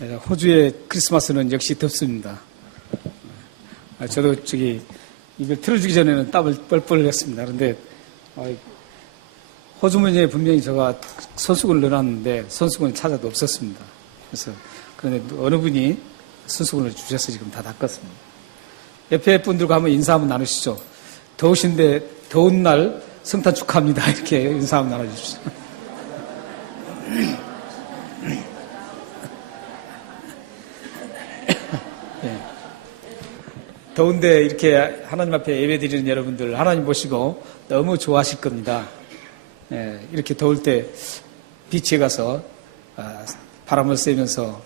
호주의 크리스마스는 역시 덥습니다. 저도 이걸 틀어주기 전에는 땀을 뻘뻘 흘렸습니다. 그런데 호주 문제에 분명히 제가 손수건을 넣어놨는데 손수건을 찾아도 없었습니다. 그런데 어느 분이 손수건을 주셔서 지금 다 닦았습니다. 옆에 분들과 한번 인사 한번 나누시죠. 더우신데 더운 날 성탄 축하합니다. 이렇게 인사 한번 나눠주십시오. 더운데 이렇게 하나님 앞에 예배드리는 여러분들 하나님 보시고 너무 좋아하실 겁니다. 이렇게 더울 때 비치에 가서 바람을 쐬면서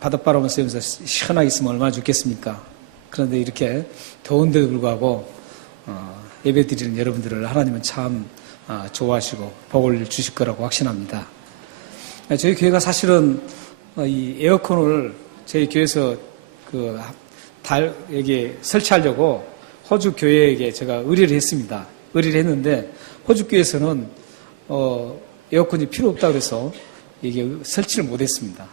바닷바람을 쐬면서 시원하게 있으면 얼마나 좋겠습니까? 그런데 이렇게 더운데도 불구하고 예배드리는 여러분들을 하나님은 참 좋아하시고 복을 주실 거라고 확신합니다. 저희 교회가 사실은 이 에어컨을 저희 교회에서 여기에 설치하려고 호주 교회에게 제가 의뢰를 했습니다. 의뢰를 했는데 호주 교회에서는 에어컨이 필요 없다고 해서 이게 설치를 못했습니다.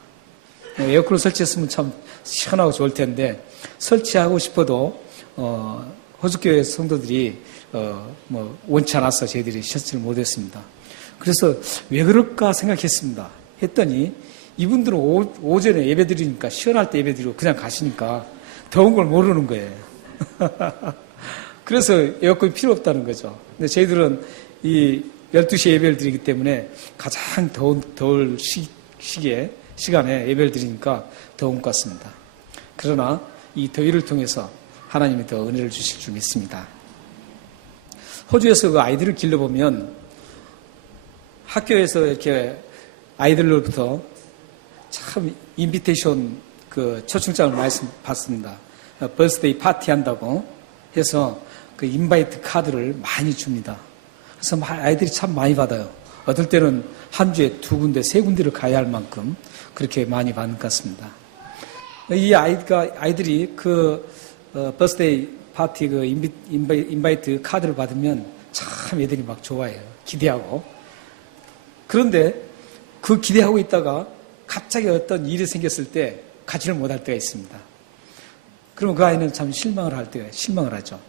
에어컨을 설치했으면 참 시원하고 좋을 텐데 설치하고 싶어도 호주 교회 성도들이 원치 않아서 저희들이 설치를 못했습니다. 그래서 왜 그럴까 생각했습니다. 했더니 이분들은 오전에 예배드리니까 시원할 때 예배드리고 그냥 가시니까 더운 걸 모르는 거예요. 그래서 에어컨이 필요 없다는 거죠. 근데 저희들은 이 12시에 예배를 드리기 때문에 가장 더울 시간에 예배를 드리니까 더운 것 같습니다. 그러나 이 더위를 통해서 하나님이 더 은혜를 주실 줄 믿습니다. 호주에서 그 아이들을 길러보면 학교에서 이렇게 아이들로부터 참 인비테이션 초청장을 많이 받습니다. 버스데이 파티 한다고 해서 그 인바이트 카드를 많이 줍니다. 그래서 아이들이 참 많이 받아요. 어떨 때는 한 주에 2군데, 3군데를 가야 할 만큼 그렇게 많이 받는 것 같습니다. 이 아이들이 버스데이 파티 인바이트 카드를 받으면 참 애들이 막 좋아해요. 기대하고. 그런데 그 기대하고 있다가 갑자기 어떤 일이 생겼을 때 가지를 못할 때가 있습니다. 그럼 그 아이는 참 실망을 하죠.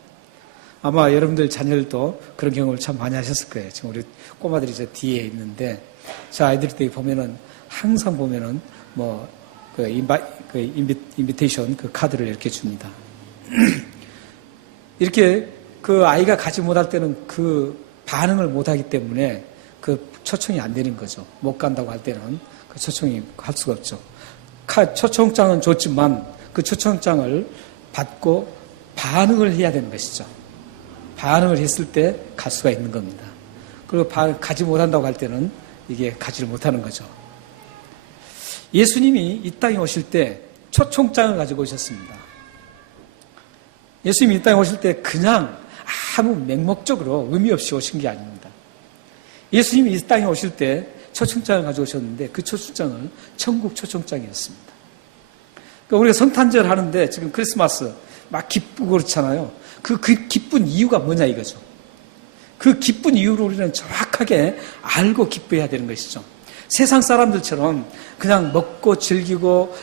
아마 여러분들 자녀들도 그런 경험을 참 많이 하셨을 거예요. 지금 우리 꼬마들이 저 뒤에 있는데, 저 아이들 보면은, 항상 보면은, 인비테이션 카드를 이렇게 줍니다. 이렇게 그 아이가 가지 못할 때는 그 반응을 못하기 때문에 그 초청이 안 되는 거죠. 못 간다고 할 때는 그 초청이 할 수가 없죠. 초청장은 줬지만 그 초청장을 받고 반응을 해야 되는 것이죠. 반응을 했을 때 갈 수가 있는 겁니다. 그리고 가지 못한다고 할 때는 이게 가지를 못하는 거죠. 예수님이 이 땅에 오실 때 초청장을 가지고 오셨습니다. 예수님이 이 땅에 오실 때 그냥 아무 맹목적으로 의미 없이 오신 게 아닙니다. 예수님이 이 땅에 오실 때 초청장을 가지고 오셨는데 그 초청장은 천국 초청장이었습니다. 그러니까 우리가 성탄절 하는데 지금 크리스마스 막 기쁘고 그렇잖아요. 그 기쁜 이유가 뭐냐 이거죠. 그 기쁜 이유를 우리는 정확하게 알고 기뻐해야 되는 것이죠. 세상 사람들처럼 그냥 먹고 즐기고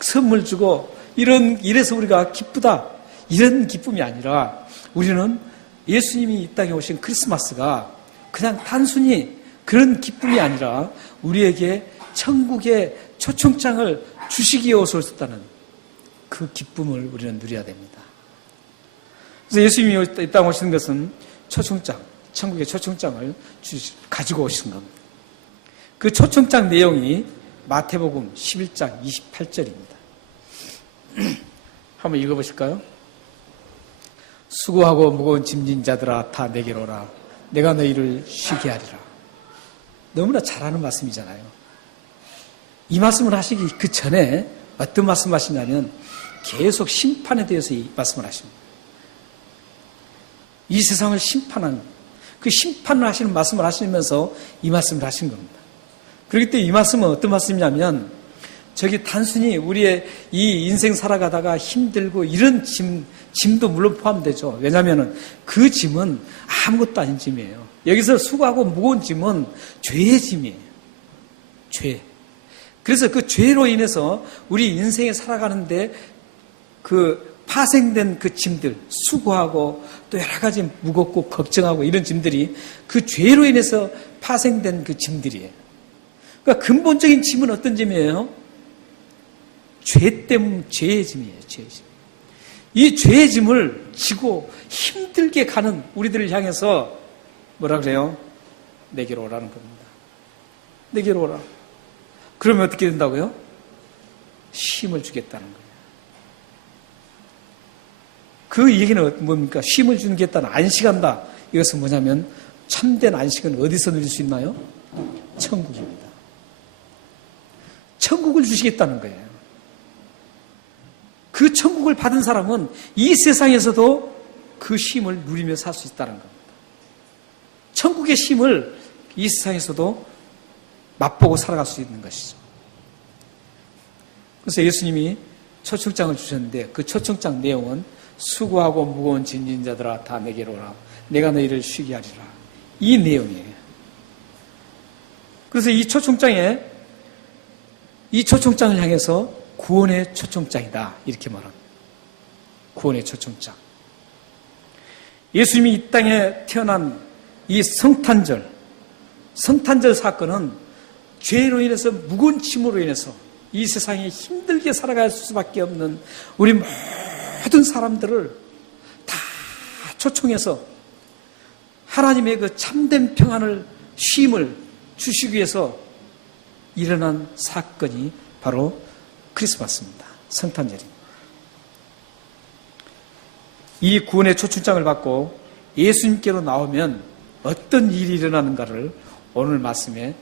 선물 주고 이래서 우리가 기쁘다 이런 기쁨이 아니라 우리는 예수님이 이 땅에 오신 크리스마스가 그냥 단순히 그런 기쁨이 아니라 우리에게 천국의 초청장을 주시기에 오셨다는 그 기쁨을 우리는 누려야 됩니다. 그래서 예수님이 이 땅에 오시는 것은 천국의 초청장을 가지고 오신 겁니다. 그 초청장 내용이 마태복음 11장 28절입니다. 한번 읽어보실까요? 수고하고 무거운 짐진 자들아 다 내게로 오라. 내가 너희를 쉬게 하리라. 너무나 잘하는 말씀이잖아요. 이 말씀을 하시기 그 전에 어떤 말씀 하시냐면 계속 심판에 대해서 이 말씀을 하십니다. 이 세상을 심판하는 그 심판을 하시는 말씀을 하시면서 이 말씀을 하신 겁니다. 그렇기 때문에 이 말씀은 어떤 말씀이냐면 저기 단순히 우리의 이 인생 살아가다가 힘들고 이런 짐도 물론 포함되죠. 왜냐하면 그 짐은 아무것도 아닌 짐이에요. 여기서 수고하고 무거운 짐은 죄의 짐이에요. 죄. 그래서 그 죄로 인해서 우리 인생에 살아가는데 그 파생된 그 짐들, 수고하고 또 여러 가지 무겁고 걱정하고 이런 짐들이 그 죄로 인해서 파생된 그 짐들이에요. 그러니까 근본적인 짐은 어떤 짐이에요? 죄 때문, 죄의 짐이에요, 죄의 짐. 이 죄의 짐을 지고 힘들게 가는 우리들을 향해서 뭐라 그래요? 내게로 오라는 겁니다. 내게로 오라. 그러면 어떻게 된다고요? 쉼을 주겠다는 거예요. 그 얘기는 뭡니까? 쉼을 주겠다는 안식한다. 이것은 뭐냐면 참된 안식은 어디서 누릴 수 있나요? 천국입니다. 천국을 주시겠다는 거예요. 그 천국을 받은 사람은 이 세상에서도 그 쉼을 누리며 살 수 있다는 겁니다. 천국의 쉼을 이 세상에서도 맛보고 살아갈 수 있는 것이죠. 그래서 예수님이 초청장을 주셨는데 그 초청장 내용은 수고하고 무거운 짐진 자들아 다 내게로 오라. 내가 너희를 쉬게 하리라. 이 내용이에요. 그래서 이 초청장을 향해서 구원의 초청장이다. 이렇게 말합니다. 구원의 초청장. 예수님이 이 땅에 태어난 이 성탄절 사건은 죄로 인해서 무거운 짐으로 인해서 이 세상에 힘들게 살아갈 수밖에 없는 우리 모든 사람들을 다 초청해서 하나님의 그 참된 평안을, 쉼을 주시기 위해서 일어난 사건이 바로 크리스마스입니다. 성탄절입니다. 이 구원의 초청장을 받고 예수님께로 나오면 어떤 일이 일어나는가를 오늘 말씀에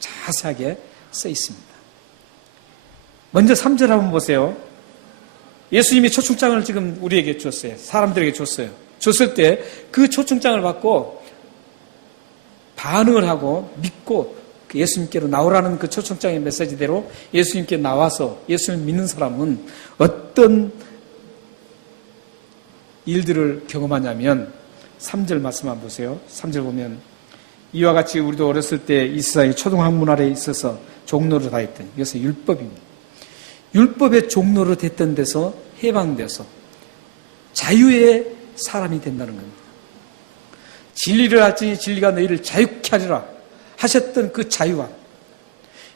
자세하게 써 있습니다. 먼저 3절 한번 보세요. 예수님이 초청장을 지금 우리에게 줬어요. 사람들에게 줬어요. 줬을 때 그 초청장을 받고 반응을 하고 믿고 예수님께로 나오라는 그 초청장의 메시지대로 예수님께 나와서 예수님을 믿는 사람은 어떤 일들을 경험하냐면 3절 말씀 한번 보세요. 3절 보면 이와 같이 우리도 어렸을 때 이 세상의 초등학문 아래에 있어서 종로로 다녔던 이것은 율법입니다. 율법의 종로로 됐던 데서 해방돼서 자유의 사람이 된다는 겁니다. 진리를 알지니 진리가 너희를 자유케 하리라 하셨던 그 자유함,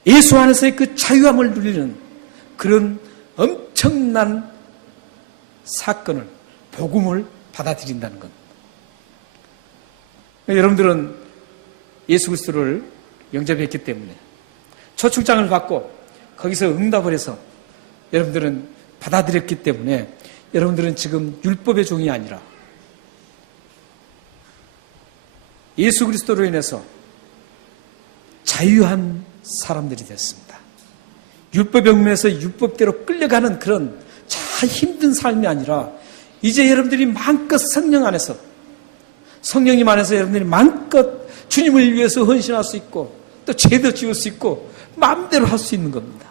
예수 안에서의 그 자유함을 누리는 그런 엄청난 사건을, 복음을 받아들인다는 겁니다. 여러분들은 예수 그리스도를 영접했기 때문에 초청장을 받고 거기서 응답을 해서 여러분들은 받아들였기 때문에 여러분들은 지금 율법의 종이 아니라 예수 그리스도로 인해서 자유한 사람들이 됐습니다. 율법의 얽매여서 율법대로 끌려가는 그런 참 힘든 삶이 아니라 이제 여러분들이 마음껏 성령 안에서, 성령님 안에서 여러분들이 마음껏 주님을 위해서 헌신할 수 있고 또 죄도 지을 수 있고 마음대로 할 수 있는 겁니다.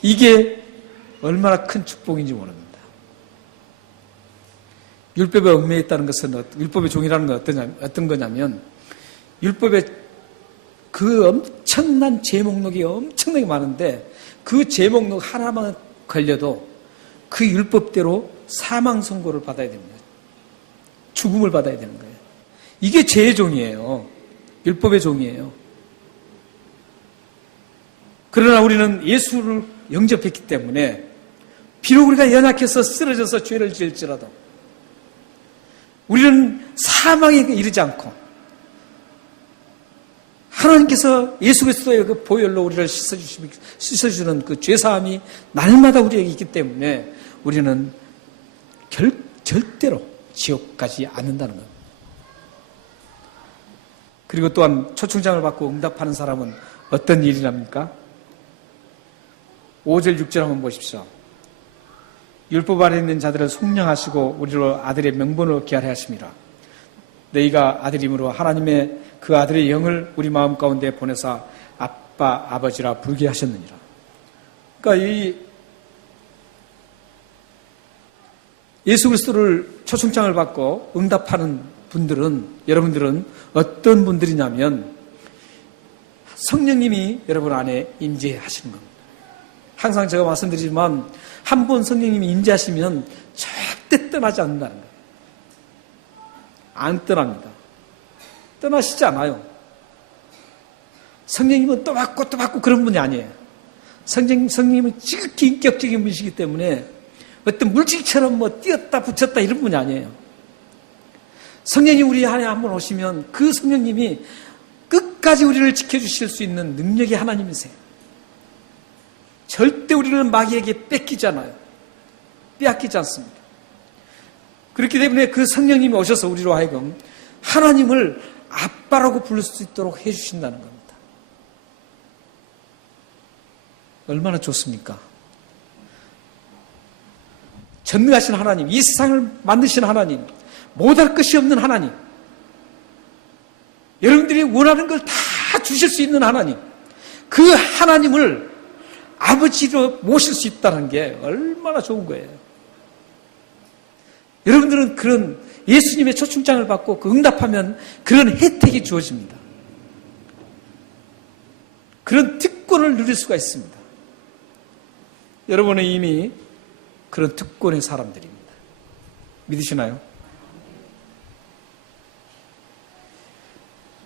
이게 얼마나 큰 축복인지 모릅니다. 율법에 얽매여 있다는 것은, 율법의 종이라는 건 어떤 거냐면 율법의 그 엄청난 제목록이 엄청나게 많은데 그 제목록 하나만 걸려도 그 율법대로 사망 선고를 받아야 됩니다. 죽음을 받아야 되는 거예요. 이게 죄의 종이에요. 율법의 종이에요. 그러나 우리는 예수를 영접했기 때문에 비록 우리가 연약해서 쓰러져서 죄를 지을지라도 우리는 사망에 이르지 않고 하나님께서 예수 그리스도의 그 보혈로 우리를 씻어주는 그 죄사함이 날마다 우리에게 있기 때문에 우리는 절대로 지옥 가지 않는다는 겁니다. 그리고 또한 초청장을 받고 응답하는 사람은 어떤 일이랍니까? 5절 6절 한번 보십시오. 율법 아래 있는 자들을 속량하시고 우리로 아들의 명분을 얻게 하려 하심이라. 너희가 아들임으로 하나님의 그 아들의 영을 우리 마음 가운데 보내사 아빠 아버지라 부르게 하셨느니라. 그러니까 이 예수 그리스도를 초청장을 받고 응답하는 분들은, 여러분들은 어떤 분들이냐면 성령님이 여러분 안에 임재하시는 겁니다. 항상 제가 말씀드리지만 한 번 성령님이 임재하시면 절대 떠나지 않는다는 거예요. 안 떠납니다. 떠나시지 않아요. 성령님은 또 받고 그런 분이 아니에요. 성령님은 지극히 인격적인 분이시기 때문에 어떤 물질처럼 뭐 띄었다 붙였다 이런 분이 아니에요. 성령님 우리 안에 한번 오시면 그 성령님이 끝까지 우리를 지켜주실 수 있는 능력이 하나님이세요. 절대 우리를 마귀에게 뺏기지 않아요. 빼앗기지 않습니다. 그렇기 때문에 그 성령님이 오셔서 우리로 하여금 하나님을 아빠라고 부를 수 있도록 해주신다는 겁니다. 얼마나 좋습니까? 전능하신 하나님, 이 세상을 만드신 하나님, 못할 것이 없는 하나님, 여러분들이 원하는 걸 다 주실 수 있는 하나님, 그 하나님을 아버지로 모실 수 있다는 게 얼마나 좋은 거예요. 여러분들은 그런 예수님의 초청장을 받고 그 응답하면 그런 혜택이 주어집니다. 그런 특권을 누릴 수가 있습니다. 여러분은 이미 그런 특권의 사람들입니다. 믿으시나요?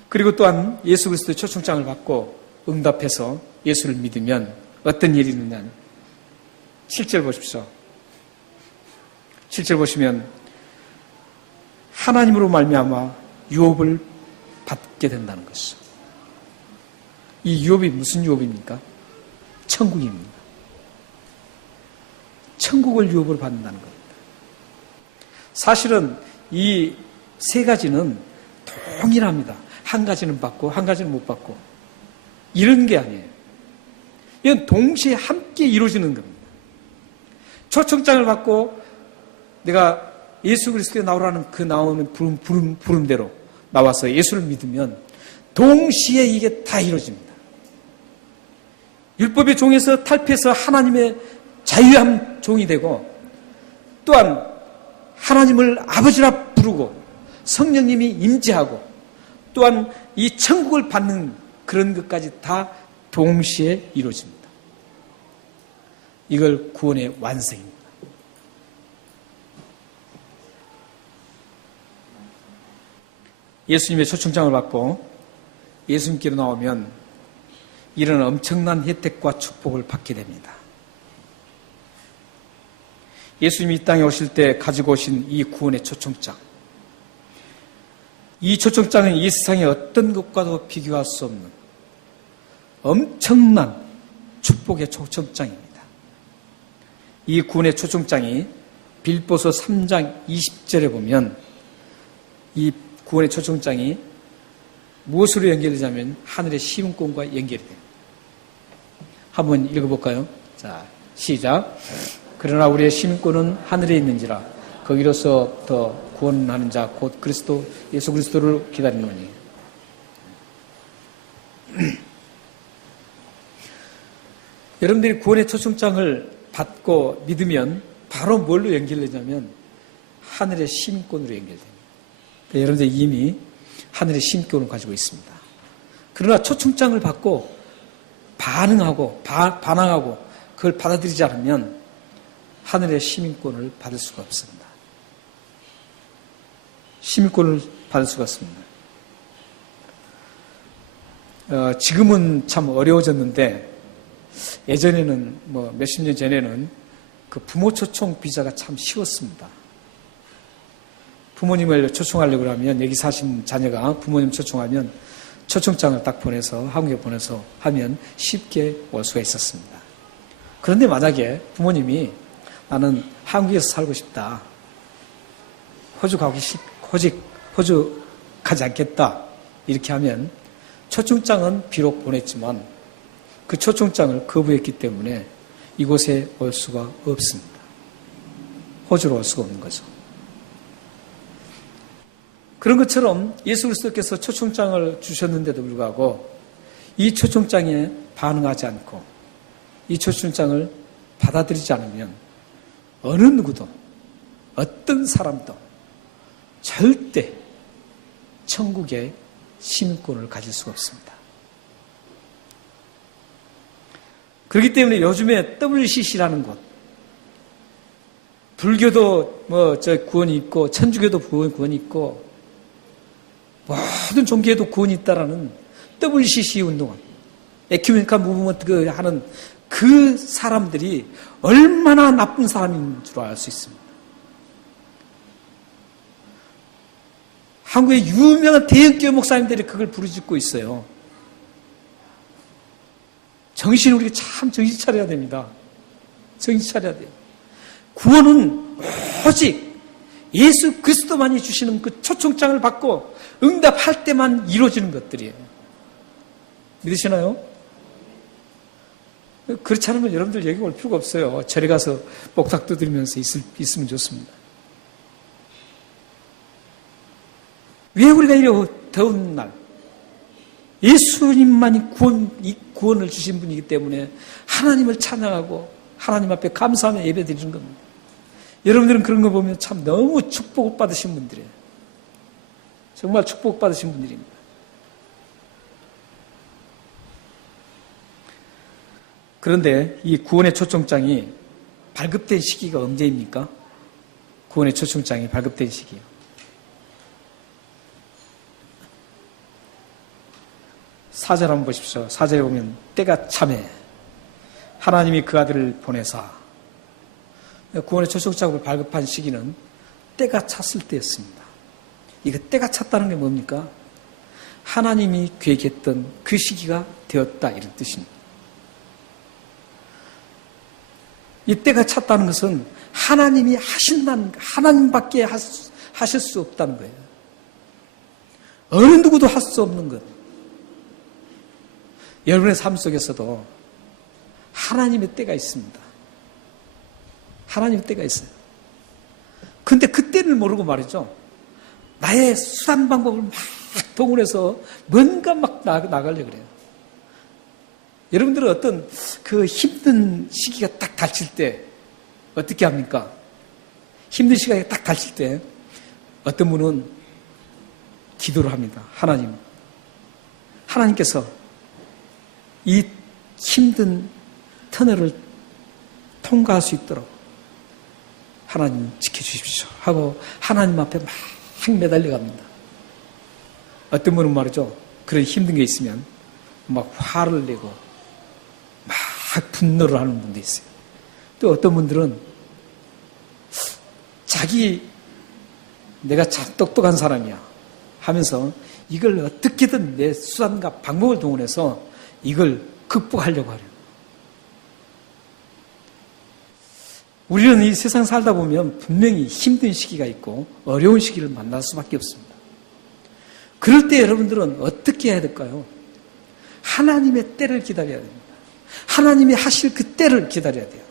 그리고 또한 예수 그리스도의 초청장을 받고 응답해서 예수를 믿으면 어떤 일이 있느냐. 7절 보십시오. 7절 보시면 하나님으로 말미암아 유업을 받게 된다는 것이죠. 이 유업이 무슨 유업입니까? 천국입니다. 천국을 유업으로 받는다는 겁니다. 사실은 이 세 가지는 동일합니다. 한 가지는 받고 한 가지는 못 받고 이런 게 아니에요. 이건 동시에 함께 이루어지는 겁니다. 초청장을 받고 내가 예수 그리스도에 나오라는 그 나오는 부름대로 나와서 예수를 믿으면 동시에 이게 다 이루어집니다. 율법의 종에서 탈피해서 하나님의 자유한 종이 되고 또한 하나님을 아버지라 부르고 성령님이 임재하고 또한 이 천국을 받는 그런 것까지 다 동시에 이루어집니다. 이걸 구원의 완성입니다. 예수님의 초청장을 받고 예수님께로 나오면 이런 엄청난 혜택과 축복을 받게 됩니다. 예수님이 이 땅에 오실 때 가지고 오신 이 구원의 초청장, 이 초청장은 이 세상의 어떤 것과도 비교할 수 없는 엄청난 축복의 초청장입니다. 이 구원의 초청장이 빌보서 3장 20절에 보면 이 구원의 초청장이 무엇으로 연결되냐면 하늘의 시민권과 연결이 됩니다. 한번 읽어볼까요? 자, 시작. 그러나 우리의 시민권은 하늘에 있는지라 거기로서 구원하는 자 곧 그리스도 예수 그리스도를 기다리노니. 여러분들이 구원의 초청장을 받고 믿으면 바로 뭘로 연결되냐면 하늘의 시민권으로 연결됩니다. 여러분들 이미 하늘의 시민권을 가지고 있습니다. 그러나 초청장을 받고 반항하고 그걸 받아들이지 않으면 하늘의 시민권을 받을 수가 없습니다. 시민권을 받을 수가 없습니다. 지금은 참 어려워졌는데 예전에는 몇십 년 전에는 그 부모 초청 비자가 참 쉬웠습니다. 부모님을 초청하려고 하면 여기 사신 자녀가 부모님 초청하면 초청장을 딱 보내서 한국에 보내서 하면 쉽게 올 수가 있었습니다. 그런데 만약에 부모님이 나는 한국에서 살고 싶다. 호주 가지 않겠다. 이렇게 하면 초청장은 비록 보냈지만 그 초청장을 거부했기 때문에 이곳에 올 수가 없습니다. 호주로 올 수가 없는 거죠. 그런 것처럼 예수 그리스도께서 초청장을 주셨는데도 불구하고 이 초청장에 반응하지 않고 이 초청장을 받아들이지 않으면 어느 누구도 어떤 사람도 절대 천국의 시민권을 가질 수가 없습니다. 그렇기 때문에 요즘에 WCC라는 곳, 불교도 구원이 있고 천주교도 구원이 있고 모든 종교에도 구원이 있다라는 WCC 운동원, 에큐메니컬 무브먼트 하는 그 사람들이 얼마나 나쁜 사람인 줄 알 수 있습니다. 한국의 유명한 대형교회 목사님들이 그걸 부르짖고 있어요. 우리가 참 정신 차려야 됩니다. 정신 차려야 돼요. 구원은 오직 예수 그리스도만이 주시는 그 초청장을 받고 응답할 때만 이루어지는 것들이에요. 믿으시나요? 그렇지 않으면 여러분들 여기 올 필요가 없어요. 절에 가서 복탁 두드리면서 있으면 좋습니다. 왜 우리가 이래 더운 날, 예수님만이 구원을 주신 분이기 때문에 하나님을 찬양하고 하나님 앞에 감사하며 예배 드리는 겁니다. 여러분들은 그런 거 보면 참 너무 축복을 받으신 분들이에요. 정말 축복 받으신 분들입니다. 그런데 이 구원의 초청장이 발급된 시기가 언제입니까? 구원의 초청장이 발급된 시기요. 4절 한번 보십시오. 4절에 보면 때가 참에 하나님이 그 아들을 보내사. 구원의 초청장을 발급한 시기는 때가 찼을 때였습니다. 이거 때가 찼다는 게 뭡니까? 하나님이 계획했던 그 시기가 되었다, 이런 뜻입니다. 이 때가 찼다는 것은 하나님이 하신다는, 하나님밖에 하실 수 없다는 거예요. 어느 누구도 할 수 없는 것. 여러분의 삶 속에서도 하나님의 때가 있습니다. 하나님의 때가 있어요. 근데 그 때를 모르고 말이죠. 나의 수단 방법을 막 동원해서 뭔가 막 나가려고 그래요. 여러분들은 어떤 그 힘든 시기가 딱 닥칠 때 어떻게 합니까? 힘든 시기가 딱 닥칠 때 어떤 분은 기도를 합니다. 하나님께서 이 힘든 터널을 통과할 수 있도록 하나님 지켜주십시오 하고 하나님 앞에 막 매달려갑니다. 어떤 분은 말이죠. 그런 힘든 게 있으면 막 화를 내고 막 분노를 하는 분도 있어요. 또 어떤 분들은 내가 참 똑똑한 사람이야 하면서 이걸 어떻게든 내 수단과 방법을 동원해서 이걸 극복하려고 하려. 우리는 이 세상 살다 보면 분명히 힘든 시기가 있고 어려운 시기를 만날 수밖에 없습니다. 그럴 때 여러분들은 어떻게 해야 될까요? 하나님의 때를 기다려야 됩니다. 하나님이 하실 그 때를 기다려야 돼요.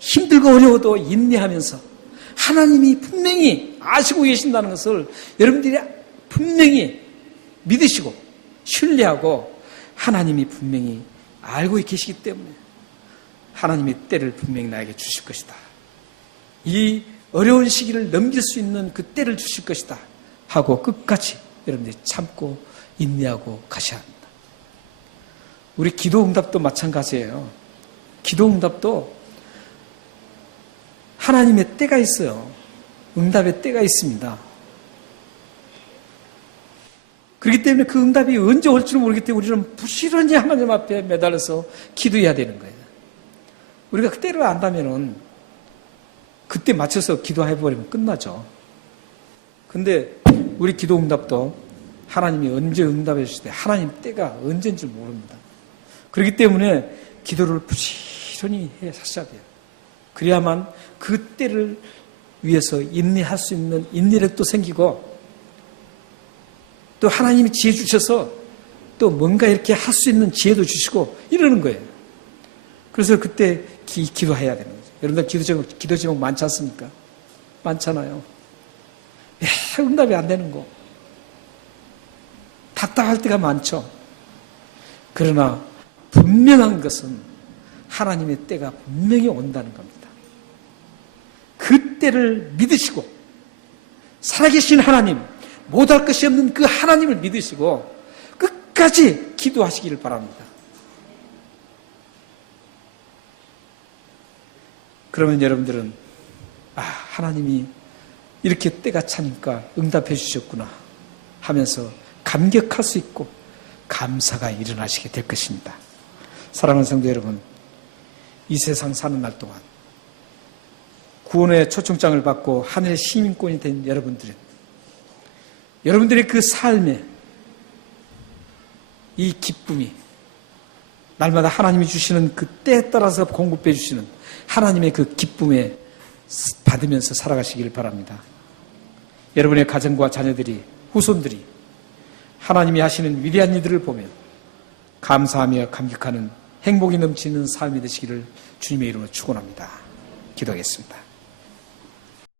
힘들고 어려워도 인내하면서 하나님이 분명히 아시고 계신다는 것을 여러분들이 분명히 믿으시고 신뢰하고 하나님이 분명히 알고 계시기 때문에 하나님의 때를 분명히 나에게 주실 것이다. 이 어려운 시기를 넘길 수 있는 그 때를 주실 것이다 하고 끝까지 여러분들이 참고 인내하고 가셔야 합니다. 우리 기도 응답도 마찬가지예요. 기도 응답도 하나님의 때가 있어요. 응답의 때가 있습니다. 그렇기 때문에 그 응답이 언제 올지를 모르기 때문에 우리는 부지런히 하나님 앞에 매달려서 기도해야 되는 거예요. 우리가 그 때를 안다면은 그때 맞춰서 기도해버리면 끝나죠. 근데 우리 기도 응답도 하나님이 언제 응답해 주실 때 하나님 때가 언제인지 모릅니다. 그렇기 때문에 기도를 부지런히 해 사셔야 돼요. 그래야만 그 때를 위해서 인내할 수 있는 인내력도 생기고 또 하나님이 지혜 주셔서 또 뭔가 이렇게 할 수 있는 지혜도 주시고 이러는 거예요. 그래서 그때 기도해야 되는 거죠. 여러분들 기도 제목 많지 않습니까? 많잖아요. 응답이 안 되는 거. 답답할 때가 많죠. 그러나 분명한 것은 하나님의 때가 분명히 온다는 겁니다. 그 때를 믿으시고 살아계신 하나님, 못할 것이 없는 그 하나님을 믿으시고 끝까지 기도하시기를 바랍니다. 그러면 여러분들은 하나님이 이렇게 때가 차니까 응답해 주셨구나 하면서 감격할 수 있고 감사가 일어나시게 될 것입니다. 사랑하는 성도 여러분, 이 세상 사는 날 동안 구원의 초청장을 받고 하늘의 시민권이 된 여러분들의 그 삶에 이 기쁨이 날마다 하나님이 주시는 그 때에 따라서 공급해 주시는 하나님의 그 기쁨에 받으면서 살아가시기를 바랍니다. 여러분의 가정과 자녀들이, 후손들이 하나님이 하시는 위대한 일들을 보며 감사하며 감격하는 행복이 넘치는 삶이 되시기를 주님의 이름으로 축원합니다. 기도하겠습니다.